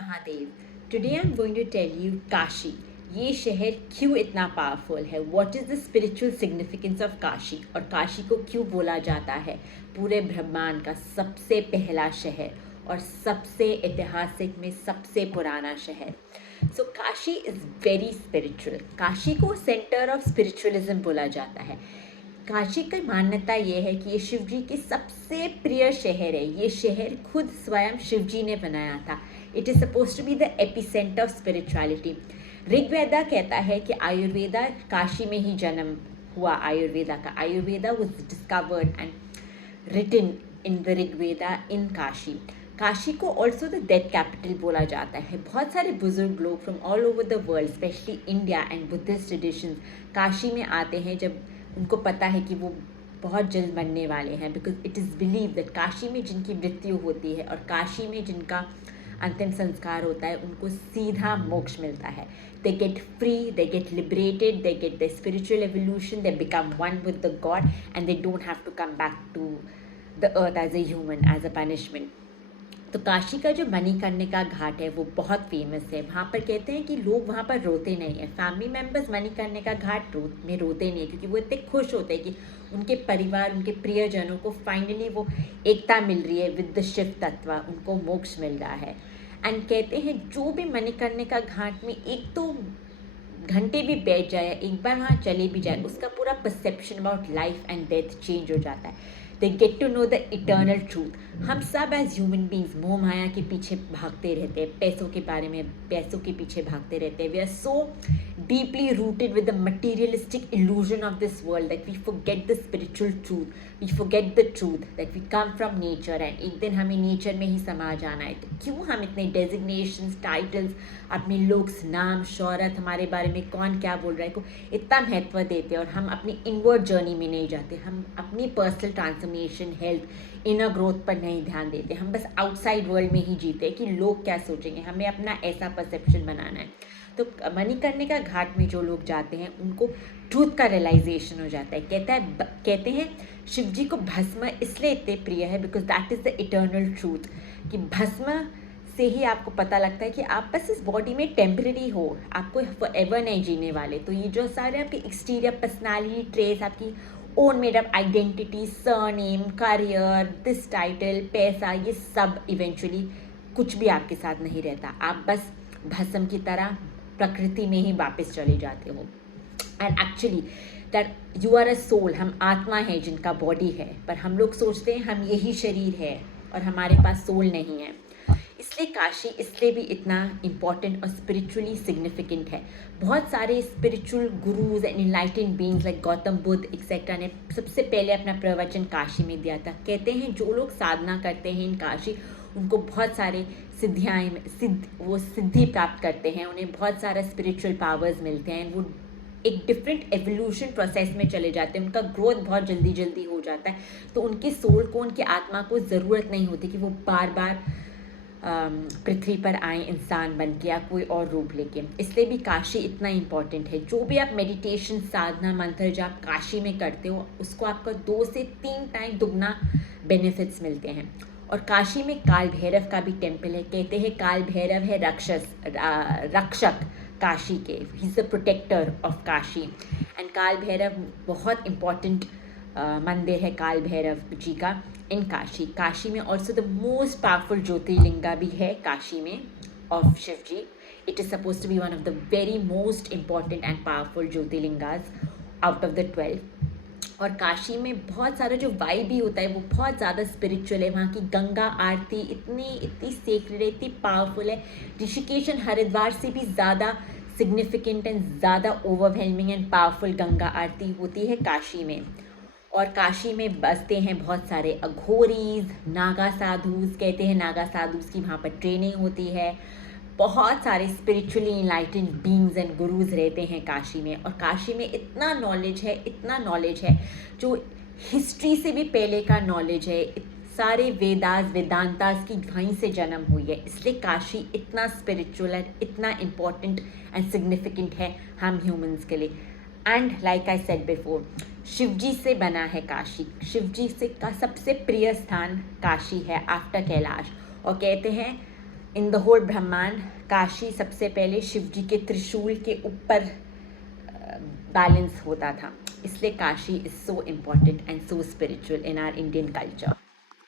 Mahadev. Today I am going to tell you Kashi, ये शहर क्यों इतना पावरफुल है। What is the spiritual significance of Kashi, और काशी को क्यों बोला जाता है पूरे ब्रह्मांड का सबसे पहला शहर और सबसे ऐतिहासिक में सबसे पुराना शहर। So Kashi is very spiritual. Kashi को सेंटर ऑफ स्पिरिचुअलिज्म बोला जाता है। काशी की मान्यता ये है कि ये शिव जी की सबसे प्रिय शहर है। ये शहर खुद स्वयं शिव जी ने बनाया था। It is suppose to be the epicentre of spirituality. Rigveda कहता है कि आयुर्वेदा काशी में ही जन्म हुआ। Ayurveda was discovered and written in the Rigveda in Kashi. Kashi को ऑल्सो द डेथ कैपिटल बोला जाता है। बहुत सारे बुजुर्ग लोग from all over the world, specially India and Buddhist traditions, Kashi में आते हैं जब उनको पता है कि वो बहुत जल्द मरने वाले हैं। Because it is believe that Kashi में जिनकी मृत्यु होती है और काशी में जिनका अंतिम संस्कार होता है, उनको सीधा मोक्ष मिलता है। They get free, they get liberated, they get the spiritual evolution, they become one with the god and they don't have to come back to the earth as a human, as a punishment. तो काशी का जो मणिकर्णिका घाट है वो बहुत famous है। वहाँ पर कहते हैं कि लोग वहाँ पर रोते नहीं हैं। फैमिली मेम्बर्स मणिकर्णिका घाट में रोते नहीं हैं, क्योंकि वो इतने खुश होते हैं कि उनके परिवार, उनके प्रियजनों को फाइनली वो एकता मिल रही है विद द शिव तत्व, उनको मोक्ष मिल रहा है। एंड कहते हैं जो भी मणिकर्णिका घाट में एक तो घंटे भी बैठ जाए, एक बार वहाँ चले भी जाए, उसका पूरा perception about life and death change हो जाता है। They get to know the eternal truth. हम सब एज ह्यूमन बींग्स मोह माया के पीछे भागते रहते हैं, पैसों के बारे में, पैसों के पीछे भागते रहते हैं। We are so deeply rooted with the materialistic illusion of this world that we forget the spiritual truth, we forget the truth that we come from nature and एक दिन हमें नेचर में ही समा जाना है। तो क्यों हम इतने डेजिग्नेशंस, टाइटल्स, अपने लुक्स, नाम, शोहरत, हमारे बारे में कौन क्या बोल रहा है को इतना महत्व देते हैं और हम अपनी इनवर्ड जर्नी में नहीं जाते। हम अपनी personal transformation, health, inner growth पर नहीं ध्यान देते। हम बस आउटसाइड वर्ल्ड में ही जीते हैं कि लोग क्या सोचेंगे। हमें अपना ऐसा परसेप्शन बनाना है। तो मणिकर्णिका घाट में जो लोग जाते हैं उनको ट्रूथ का रियलाइजेशन हो जाता है। कहते हैं शिव जी को भस्म इसलिए इतने प्रिय है because that is the eternal truth, कि भस्म से ही आपको पता लगता है कि आप बस इस बॉडी में टेम्परेरी हो, आपको फॉरएवर नहीं जीने वाले। तो ये जो सारे आपके एक्सटीरियर पर्सनालिटी ट्रेस, आपकी own made up identity, surname, career, this title, पैसा, ये सब इवेंचुअली कुछ भी आपके साथ नहीं रहता। आप बस भस्म की तरह प्रकृति में ही वापस चले जाते हो। And actually that you are a soul, हम आत्मा है जिनका बॉडी है, पर हम लोग सोचते हैं हम यही शरीर है और हमारे पास सोल नहीं है। इसलिए काशी इसलिए भी इतना इम्पॉर्टेंट और स्पिरिचुअली सिग्निफिकेंट है। बहुत सारे spiritual gurus and enlightened beings like Gautam Buddha etcetera ने सबसे पहले अपना प्रवचन काशी में दिया था। कहते हैं जो लोग साधना करते हैं इन काशी, उनको बहुत सारे वो सिद्धि प्राप्त करते हैं, उन्हें बहुत सारा स्पिरिचुअल पावर्स मिलते हैं, वो एक डिफरेंट एवोल्यूशन प्रोसेस में चले जाते हैं, उनका ग्रोथ बहुत जल्दी जल्दी हो जाता है। तो उनकी सोल को, उनकी आत्मा को ज़रूरत नहीं होती कि वो बार बार पृथ्वी पर आए इंसान बन के या कोई और रूप लेके। इसलिए भी काशी इतना इम्पॉर्टेंट है। जो भी आप मेडिटेशन, साधना, मंत्र जाप काशी में करते हो, उसको आपका 2 से 3 टाइम दुगना बेनिफिट्स मिलते हैं। और काशी में काल भैरव का भी टेम्पल है। कहते हैं काल भैरव है रक्षक काशी के, he is the protector of Kashi. And Kaal Bhairav बहुत इम्पॉर्टेंट मंदिर है काल भैरव जी का इन काशी। काशी में also the most powerful jyotirlinga भी है काशी में of Shiv ji. It is suppose to be one of the very most important and powerful jyotirlingas out of the 12। और काशी में बहुत सारा जो वाइब भी होता है वो बहुत ज़्यादा स्पिरिचुअल है। वहाँ की गंगा आरती इतनी सेक्रेड है, इतनी पावरफुल है। ऋषिकेश एंड हरिद्वार से भी ज़्यादा सिग्निफिकेंट एंड ज़्यादा ओवरवेलमिंग एंड पावरफुल गंगा आरती होती है काशी में। और काशी में बसते हैं बहुत सारे अघोरीज, नागा साधुस। कहते हैं नागा साधुस की वहाँ पर ट्रेनिंग होती है। बहुत सारे spiritually enlightened beings and gurus रहते हैं काशी में। और काशी में इतना नॉलेज है जो हिस्ट्री से भी पहले का नॉलेज है। सारे वेदांतास की वहीं से जन्म हुई है। इसलिए काशी इतना स्पिरिचुअल है, इतना इम्पॉर्टेंट एंड सिग्निफिकेंट है हम ह्यूमंस के लिए। And like I said before, Shivji से बना है काशी। शिवजी से का सबसे प्रिय स्थान काशी है आफ्टर कैलाश। और कहते हैं इन द होल ब्रह्मांड काशी सबसे पहले शिव जी के त्रिशूल के ऊपर बैलेंस होता था, इसलिए Kashi is so important and so spiritual in our Indian culture.